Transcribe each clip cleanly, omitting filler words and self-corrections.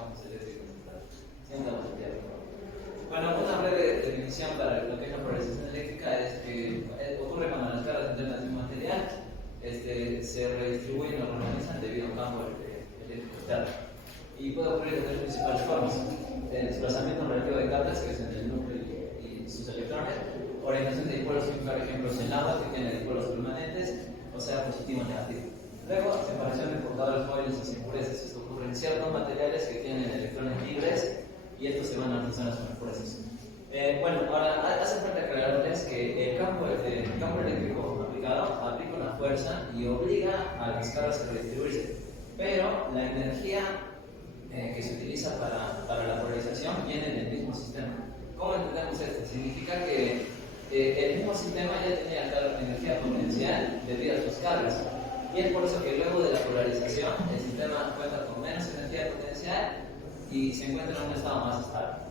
campos eléctricos estables. Siguiente diapositiva, por favor. Bueno, una breve definición para lo que es la polarización eléctrica es que ocurre cuando las cargas internas de un material se redistribuyen o reorganizan debido a un campo eléctrico externo. Y puede ocurrir de tres principales formas: el desplazamiento relativo de cargas, que es en el núcleo y sus electrones; orientación de dipolos, por ejemplo, en el agua, que tiene dipolos permanentes, o sea, positivo o negativo. Luego, separación de portadores móviles y impurezas. Esto ocurre en ciertos materiales que tienen electrones libres y estos se van a las zonas con impurezas. Bueno, ahora hace falta aclararles que el campo eléctrico aplicado aplica una fuerza y obliga a las cargas a redistribuirse, pero la energía que se utiliza para la polarización viene del mismo sistema. ¿Cómo entendemos esto? Significa que el mismo sistema ya tenía energía potencial debido a sus cargas, y es por eso que luego de la polarización el sistema cuenta con menos energía potencial y se encuentra en un estado más estable.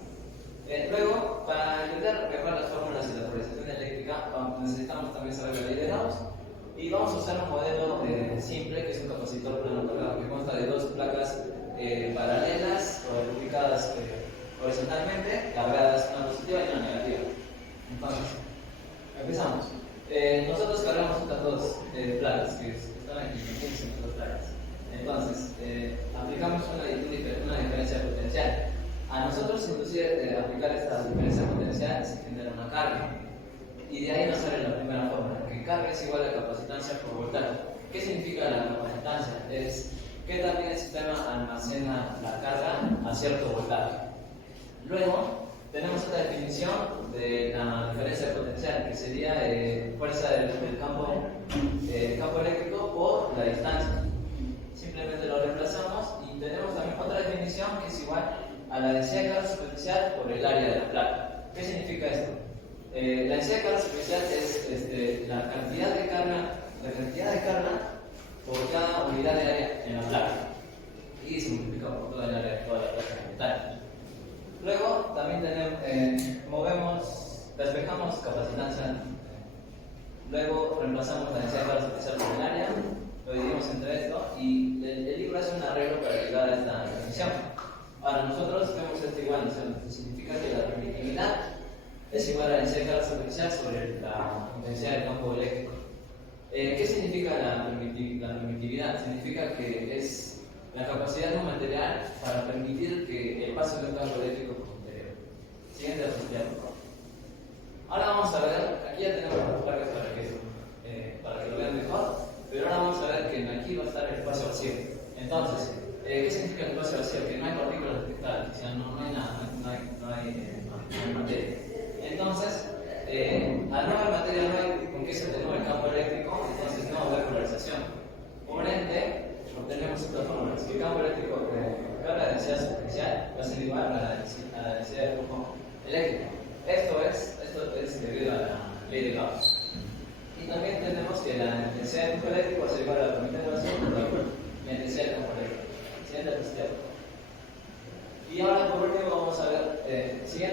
Luego, para entender mejor las fórmulas de la polarización eléctrica, necesitamos también saber la ley de Gauss, y vamos a usar un modelo simple, que es un capacitor plano cargado, que consta de dos placas paralelas o ubicadas horizontalmente, cargadas, una positiva y una negativa. Entonces, empezamos. Nosotros cargamos estas dos placas, que están aquí, en estas dos placas. Entonces, aplicamos una diferencia potencial. A nosotros, inclusive, aplicar esta diferencia potencial se genera una carga. Y de ahí nos sale la primera fórmula, que carga es igual a capacitancia por voltaje. ¿Qué significa la capacitancia? Es que también el sistema almacena la carga a cierto voltaje. Luego, tenemos otra definición de la diferencia potencial, que sería fuerza del campo eléctrico por la distancia. Simplemente lo reemplazamos y tenemos también otra definición que es igual a la densidad de carga superficial por el área de la placa. ¿Qué significa esto? La densidad de carga superficial es la cantidad de carga por cada unidad de área en la placa, y se multiplica por toda el área de toda la placa de metal. Luego también despejamos capacitancia. Luego reemplazamos la densidad de carga superficial por el área, lo dividimos entre esto, y el libro hace un arreglo para llegar a esta definición. Ahora nosotros vemos esto igual, o sea, significa que la permitividad es igual a la densidad de carga superficial sobre la intensidad del campo eléctrico. ¿Qué significa la permitividad? Significa que es la capacidad de un material para permitir que el paso de un campo eléctrico por su interior. Siguiente diapositiva, por favor. Ahora vamos a ver, aquí ya tenemos las placas para que lo vean mejor, pero ahora vamos a ver que aquí va a estar el espacio vacío. Entonces, ¿qué significa el espacio vacío? Que no hay partículas detectables, o sea, no hay nada, no hay materia. Entonces, al no haber materia, no hay con qué se atenúa el campo eléctrico, entonces no va a haber polarización. Por ende, obtenemos estas fórmulas, que el campo eléctrico carga de densidad superficial va a ser igual a la densidad del flujo eléctrico. Esto es debido a la ley de Gauss. Y también tenemos que la intensidad del flujo eléctrico va a ser igual a la permitividad por la intensidad del campo eléctrico. Siguiente diapositiva. Y ahora, por último, vamos a ver,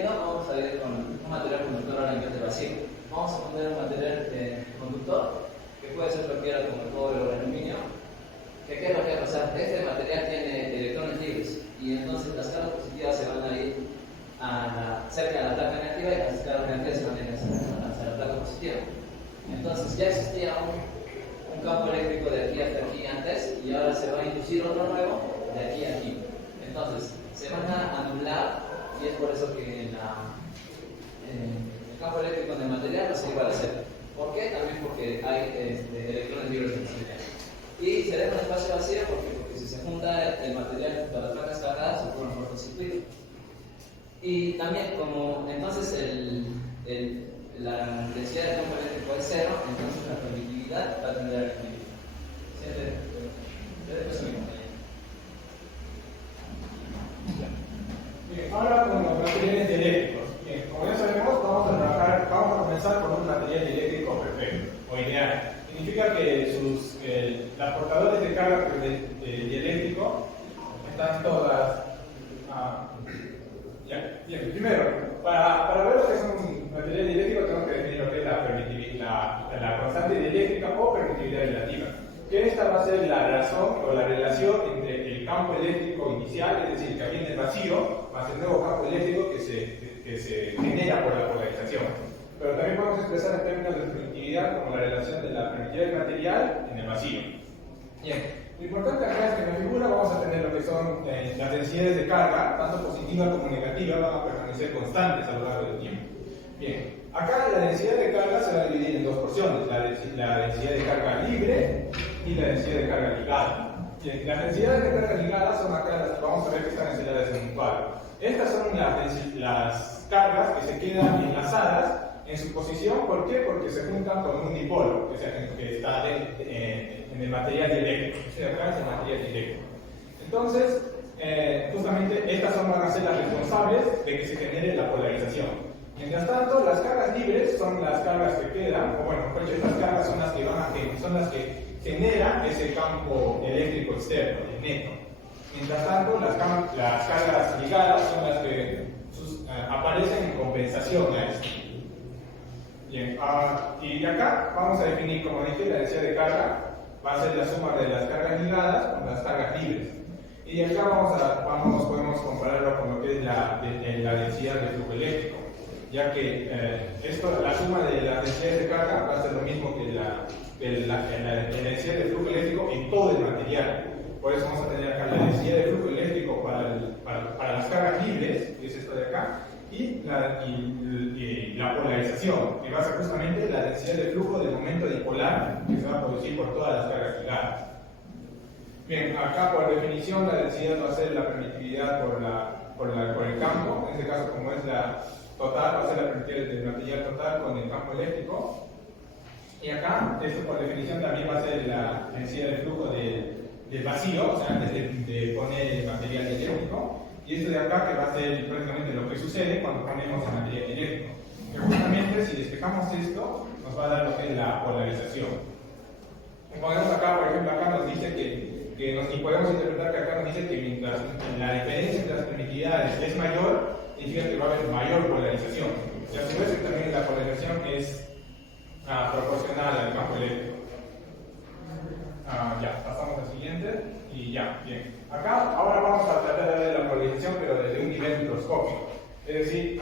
vamos a ir con un material conductor ahora en vez de vacío. Vamos a poner un material conductor, que puede ser cualquiera como el cobre o el aluminio. ¿Qué es lo que va a pasar? Este material tiene electrones libres, y entonces las cargas positivas se van a ir cerca de la placa negativa, y las cargas negativas se van a ir hacia la placa positiva. Entonces ya existía un campo eléctrico de aquí hasta aquí antes, y ahora se va a inducir otro nuevo de aquí a aquí. Entonces se van a anular, y es por eso que el campo eléctrico del material no se igual a cero. ¿Por qué? También porque hay electrones libres en el material. Y se deja un espacio vacío porque si se junta el material junto a las placas cargadas, se forma un cortocircuito. Y también, como entonces la densidad del campo eléctrico es cero, entonces la permitividad va a tender a equilibrio. Bien, ahora con los materiales eléctricos. Bien, como ya sabemos, vamos a comenzar con un material eléctrico perfecto o ideal. Significa que las portadores de carga dieléctrico están todas. Bien, primero, para ver lo que es un material dieléctrico, tengo que definir lo que es la constante dieléctrica o permitividad relativa. Que esta va a ser la razón o la relación entre el campo eléctrico inicial, es decir, que viene el vacío, más el nuevo campo eléctrico que se genera por la polarización. Pero también podemos expresar en términos de permitividad como la relación de la permitividad del material en el vacío. Bien, lo importante acá es que en la figura vamos a tener lo que son las densidades de carga, tanto positiva como negativa, van a permanecer constantes a lo largo del tiempo. Bien, acá la densidad de carga se va a dividir en dos porciones, la densidad de carga libre y la densidad de carga ligada. Bien, las densidades de carga ligadas son acá las que vamos a ver que están enseñadas en un cuadro. Estas son las cargas que se quedan enlazadas en su posición. ¿Por qué? Porque se juntan con un dipolo que está en el material dieléctrico. Acá es el material dieléctrico. Entonces, justamente estas van a ser las responsables de que se genere la polarización. Mientras tanto, las cargas libres son las cargas que quedan, o bueno, estas cargas son las que generan ese campo eléctrico externo, el neto. Mientras tanto, las cargas ligadas son las que aparecen en compensación a esto. Bien, y acá vamos a definir, como dije, la densidad de carga va a ser la suma de las cargas ligadas con las cargas libres. Y acá podemos compararlo con lo que es la densidad de flujo eléctrico, ya que la suma de las densidades de carga va a ser lo mismo que la densidad de flujo eléctrico en todo el material. Por eso vamos a tener acá la densidad de flujo eléctrico para las cargas libres, que es esto de acá, y la polarización, que va a ser justamente la densidad de flujo del momento dipolar que se va a producir por todas las cargas ligadas. Bien, acá por definición la densidad va a ser la permitividad por el campo, en este caso como es la total, va a ser la permitividad del material total con el campo eléctrico. Y acá, esto por definición también va a ser la densidad de flujo del vacío, o sea, antes de poner el material eléctrico. Y esto de acá que va a ser prácticamente lo que sucede cuando ponemos el material eléctrico. Que justamente si despejamos esto, nos va a dar lo que es la polarización. Ponemos acá, por ejemplo, acá nos dice y podemos interpretar que acá nos dice que mientras la diferencia entre las permitividades es mayor, significa que va a haber mayor polarización. Y a su vez también la polarización es proporcional al campo eléctrico. Ya, pasamos al siguiente y ya, bien. Acá ahora vamos a tratar de ver la polarización pero desde un nivel microscópico. Es decir,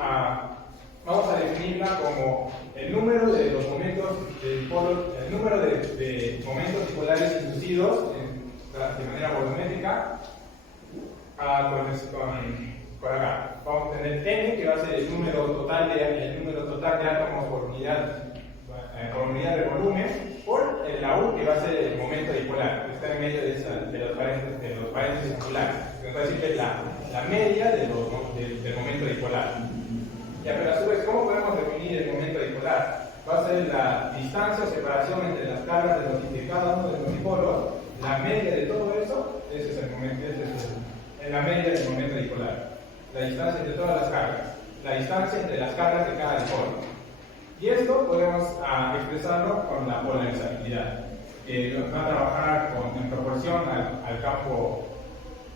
vamos a definirla como el número de los momentos el número de momentos dipolares inducidos de manera volumétrica por acá. Vamos a tener n, que va a ser el número total de átomos por unidad de volumen, por la U, que va a ser el momento dipolar, que está en medio de los paréntesis circulares. Que nos va a decir que es la media del momento dipolar. Ya, pero a su vez, ¿cómo podemos definir el momento dipolar? Va a ser la distancia o separación entre las cargas de cada uno de los dipolos. La media de todo eso, ese es el momento, es la media del momento dipolar. La distancia entre todas las cargas, la distancia entre las cargas de cada dipolo. Y esto podemos expresarlo con la polarizabilidad, que va a trabajar en proporción al campo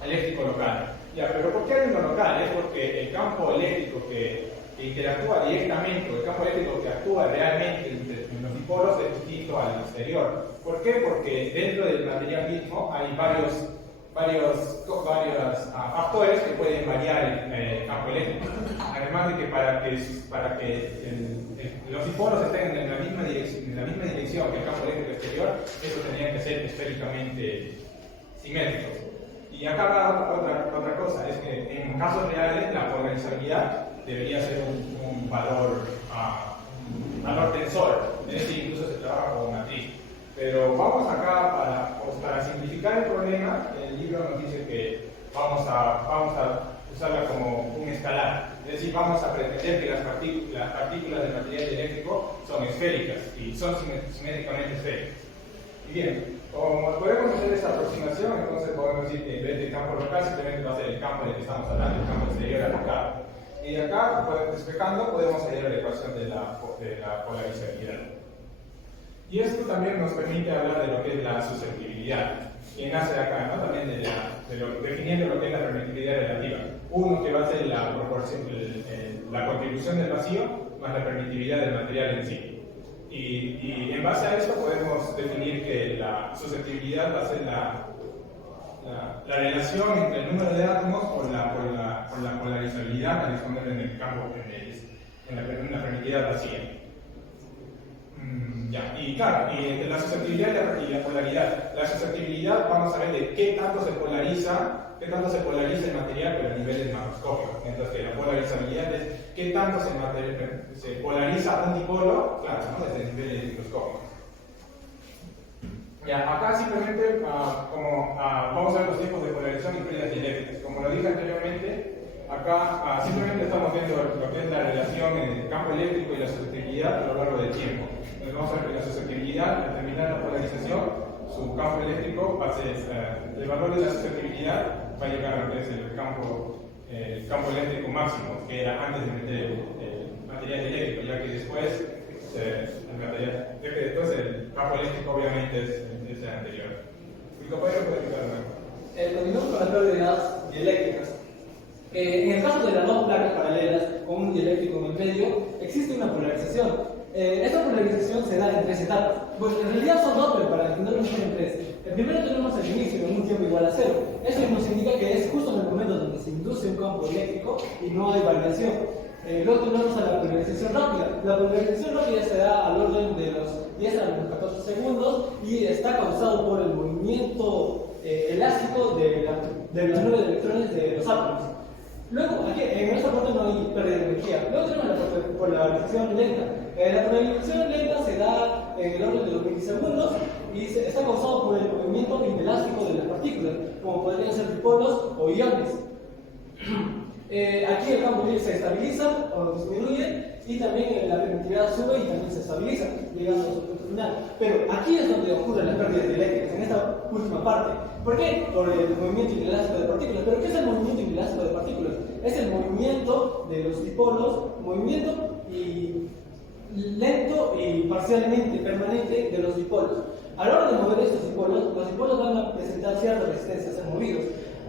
eléctrico local. Ya, pero ¿por qué hay uno local? Es porque el campo eléctrico que interactúa directamente, o el campo eléctrico que actúa realmente en los dipolos es distinto al exterior. ¿Por qué? Porque dentro del material mismo hay varios factores que pueden variar el campo eléctrico. Además de que para que los dipolos estén en la misma dirección que el campo eléctrico exterior, eso tendría que ser esféricamente simétrico. Y acá va otra cosa, es que en casos reales la polarizabilidad debería ser un valor tensor, es decir, incluso se trabaja como matriz. Pero vamos acá para simplificar el problema, el libro nos dice que vamos a usarla como un escalar, es decir, vamos a pretender que las partículas del material eléctrico son esféricas y son simétricamente esféricas. Y bien, como podemos hacer esta aproximación, entonces podemos decir que en vez del campo local simplemente va a ser el campo del que estamos hablando, el campo exterior alocado. Y acá, despejando, podemos hallar la ecuación de la polarizabilidad. Y esto también nos permite hablar de lo que es la susceptibilidad, que nace acá, ¿no? También definiendo lo que es la permitividad relativa. Uno que va a ser la contribución del vacío más la permitividad del material en sí. Y en base a esto podemos definir que la susceptibilidad va a ser la relación entre el número de átomos por la polarizabilidad al exponer en el campo, en la permitida vacía. Ya, y claro, entre la susceptibilidad y la polaridad. La susceptibilidad, vamos a ver de qué tanto se polariza el material, pero a niveles macroscópicos. Mientras que la polarizabilidad es qué tanto se polariza un dipolo, claro, ¿no? Desde niveles microscópicos. Ya, acá simplemente vamos a ver los tipos de polarización y pérdidas dieléctricas. Como lo dije anteriormente, acá simplemente estamos viendo lo que es la relación entre el campo eléctrico y la susceptibilidad a lo largo del tiempo. Entonces vamos a ver que la susceptibilidad, al terminar la polarización, su campo eléctrico va a ser, el valor de la susceptibilidad va a llegar a lo que es el campo eléctrico máximo, que era antes de meter el material eléctrico, ya que después el campo eléctrico obviamente es el anterior. Mi compañero puede explicarme. Continuamos con las pérdidas dieléctricas. En el caso de las dos placas paralelas con un dieléctrico en medio, existe una polarización. Esta polarización se da en tres etapas. Pues en realidad son dos, pero para entenderlo mejor en tres. El primero tenemos el inicio en un tiempo igual a cero. Eso nos indica que es justo en el momento donde se induce un campo eléctrico y no hay variación. Luego tenemos a la polarización rápida. La polarización rápida se da al orden de los 10 a los 14 segundos y está causado por el movimiento elástico de las nubes de electrones de los átomos. Luego, aquí en esta parte no hay pérdida de energía. Luego tenemos la polarización lenta. La polarización lenta se da en el orden de los 20 segundos y está causado por el movimiento inelástico de las partículas, como podrían ser dipolos o iones. Aquí el campo se estabiliza o disminuye y también la permitividad sube y también se estabiliza, llegando a su punto final. Pero aquí es donde ocurren las pérdidas dieléctricas, en esta última parte. ¿Por qué? Por el movimiento inelástico de partículas. ¿Pero qué es el movimiento inelástico de partículas? Es el movimiento de los dipolos, movimiento y lento y parcialmente permanente de los dipolos. A la hora de mover estos dipolos, los dipolos van a presentar cierta resistencia a ser movidos.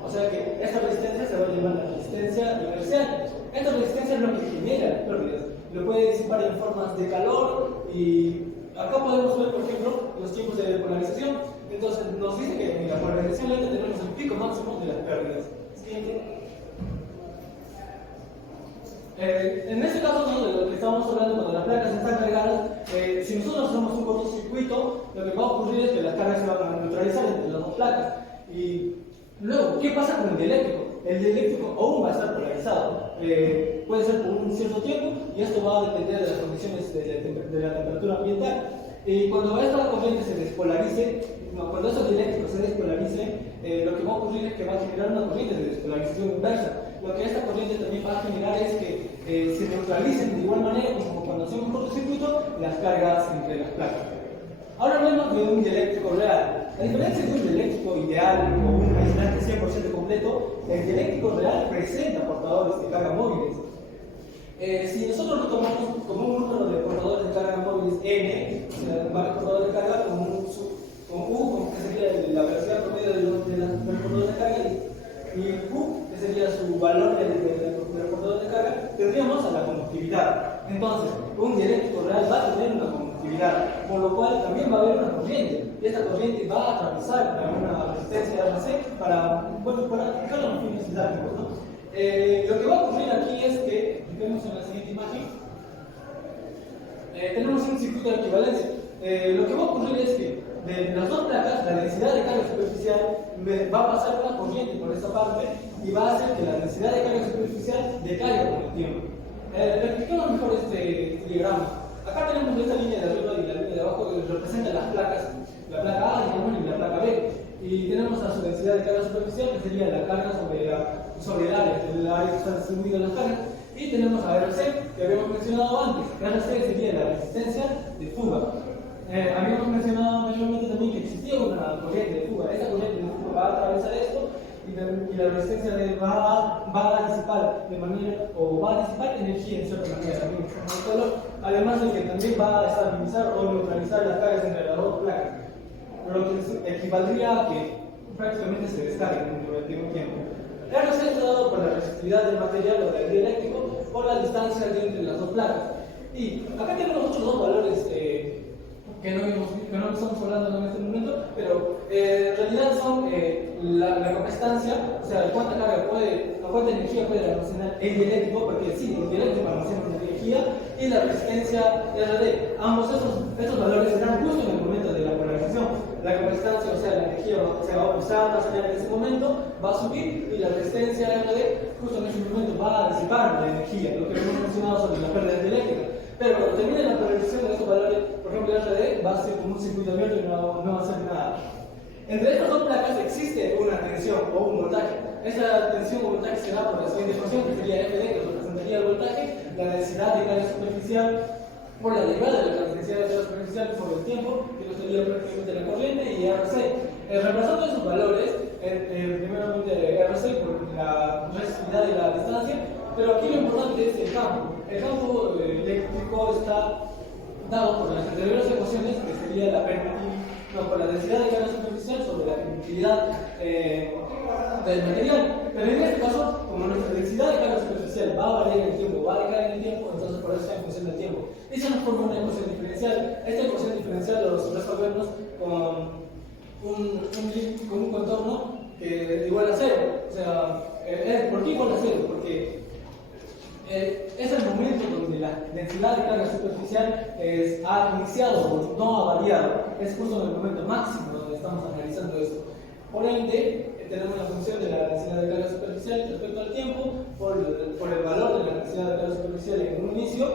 O sea que esta resistencia se va a llamar la resistencia inercial. Esta resistencia es lo que genera las pérdidas. Lo puede disipar en formas de calor y acá podemos ver, por ejemplo, los tiempos de polarización. Entonces nos dice que en la polarización lenta tenemos el pico máximo de las pérdidas. Siguiente. En este caso, ¿no?, de lo que estábamos hablando cuando las placas están cargadas, si nosotros hacemos un cortocircuito, lo que va a ocurrir es que las cargas se van a neutralizar entre las dos placas. Y luego, ¿qué pasa con el dieléctrico? El dieléctrico aún va a estar polarizado. Puede ser por un cierto tiempo y esto va a depender de las condiciones de la temperatura ambiental. Y cuando esta corriente se despolarice, cuando estos dieléctricos se despolaricen, lo que va a ocurrir es que va a generar una corriente de despolarización inversa. Lo que esta corriente también va a generar es que se neutralicen de igual manera como cuando hacemos un cortocircuito las cargas entre las placas. Ahora hablemos de un dieléctrico real. A diferencia de un dieléctrico ideal o un aislante 100% completo, el dieléctrico real presenta portadores de carga móviles. Si nosotros lo tomamos como un número de portadores de carga móviles n, o sea, varios portadores de carga con U, que sería la velocidad promedio de los portadores de carga, y Q, que sería su valor del portador de carga, tendríamos a la conductividad. Entonces, un dieléctrico real va a tener una conductividad, por lo cual también va a haber una corriente, y esta corriente va a atravesar una resistencia RC para aplicarlo en los fines didácticos, ¿no? Lo que va a ocurrir aquí es que, vemos en la siguiente imagen, tenemos un circuito de equivalencia. Lo que va a ocurrir es que de las dos placas, la densidad de carga superficial va a pasar una corriente por esta parte y va a hacer que la densidad de carga superficial decaiga con el tiempo. Expliquemos mejor este diagrama. Acá tenemos esta línea de arriba y la línea de abajo que representan las placas, la placa A y la placa B. Y tenemos a su densidad de carga superficial, que sería la carga sobre el área que está distribuida en las cargas. Y tenemos a RC, que habíamos mencionado antes. RC sería la resistencia de fuga. Habíamos mencionado anteriormente también que existía una corriente de fuga. Esta corriente de fuga va a atravesar esto y la resistencia va a disipar de manera, o va a disipar energía en cierta manera también, como el calor, además de que también va a estabilizar o neutralizar las cargas entre las dos placas, lo que equivaldría a que prácticamente se descarguen durante un tiempo. RC está dado por la resistividad del material o del dieléctrico por la distancia entre las dos placas. Y acá tenemos otros dos valores que no estamos hablando en este momento, pero en realidad son pero la capacidad, o sea, cuánta energía puede almacenar el dieléctrico, porque sí, el dieléctrico almacena energía, y la resistencia RD. Ambos estos valores se dan justo en el momento de la polarización. La capacidad, o sea, la energía se va a almacenar en ese momento, va a subir, y la resistencia RD justo en ese momento va a disipar la energía, lo que hemos mencionado sobre la pérdida eléctrica. Pero cuando termine la polarización de estos valores, por ejemplo, el RD va a ser como un circuito abierto y no va a hacer nada. Entre estas dos placas existe una tensión o un voltaje. Esa tensión o voltaje se da por la siguiente ecuación, que sería FD, que representaría el voltaje, la densidad de carga superficial por la derivada de la densidad de carga superficial sobre el tiempo, que esto sería prácticamente la corriente, y RC. Reemplazando esos valores, primeramente RC por la resistividad y la distancia, pero aquí lo importante es el campo. El campo eléctrico está dado por las anteriores ecuaciones, que sería por la densidad de carga superficial sobre la permitividad del material. Pero en este caso, como nuestra densidad de carga superficial va a variar en el tiempo, va a decaer en el tiempo, entonces por eso está en función del tiempo. Y se nos forma una ecuación diferencial. Esta ecuación diferencial lo resolvemos con un contorno que igual a cero. O sea, ¿por qué igual a cero? Porque es el momento donde la densidad de carga superficial ha iniciado, no ha variado. Es justo en el momento máximo donde estamos analizando esto. Por ende, tenemos la función de la densidad de carga superficial respecto al tiempo, por el valor de la densidad de carga superficial en un inicio,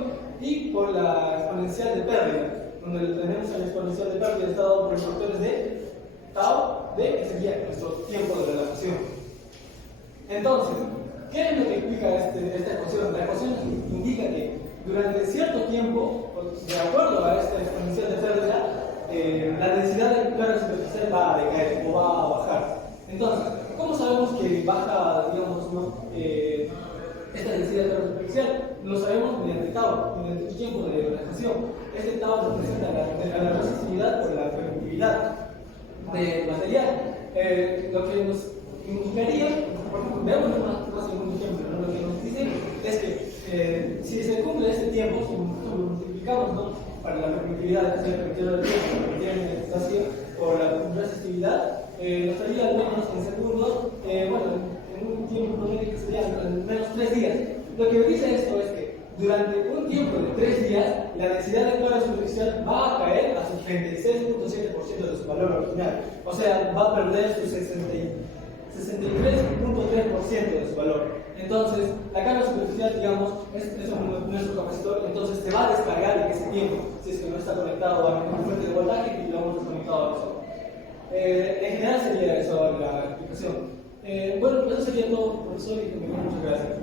y por la exponencial de pérdida, donde tenemos la exponencial de pérdida dado por los factores de tau, que sería nuestro tiempo de relajación. Entonces, ¿qué es lo que explica esta ecuación? La ecuación indica que durante cierto tiempo, de acuerdo a esta exponencial de pérdida, la densidad de carga superficial va a decaer o va a bajar. Entonces, ¿cómo sabemos que baja, digamos, esta densidad de carga superficial? Lo sabemos mediante tau, mediante el tiempo de relajación. Este tau representa la resistividad por la permitividad del material. Lo que nos indicaría, por ejemplo, veamos más en un ejemplo, ¿no? Lo que nos dice es que si se cumple este tiempo, si lo multiplicamos, ¿no? Para la permitividad, que es la permitividad del tiempo, la permitividad de la distancia, o la resistividad, nos daría al menos en segundos, en un tiempo promedio que sería al menos 3 días. Lo que dice esto es que durante un tiempo de 3 días, la densidad de carga superficial va a caer a su 36.7% de su valor original. O sea, va a perder su 63.3% de su valor. Entonces, la carga superficial, digamos, es nuestro capacitor, entonces se va a descargar en ese tiempo, si es que no está conectado a una fuente de voltaje y lo hemos desconectado a eso. En general sería eso la explicación. Bueno, eso sería todo, profesor, y muchas gracias.